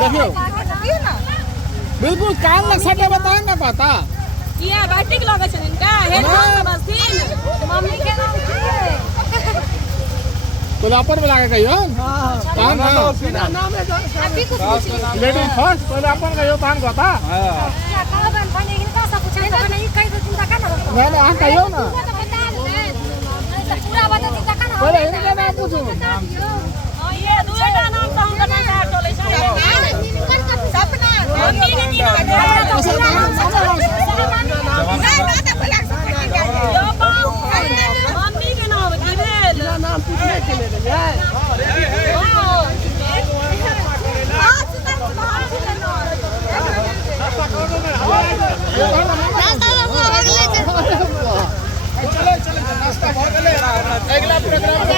देखियो बिल्कुल कान लग सके बताए ना पता ये बैटिक लगे छन इनका हेड बस तीन मम्मी के नाम की तो अपन बुला के कहियो हां नाम है अभी कुछ पूछ लेडीज फर्स्ट पहले अपन कहियो पान बता हां क्या कहबन बने इनका सब पूछे तो नहीं कह दो चिंता का ना नहीं आ कहियो ना पूरा बता चिंता का ना पहले इनका नाम पूछो ये दूसरा नाम तो हम बता का टोले छै सपना मम्मी के नहीं मम्मी के नाम की भेल नाम पूछने के लिए चलो नाश्ता हो गेलै अगला प्रोग्राम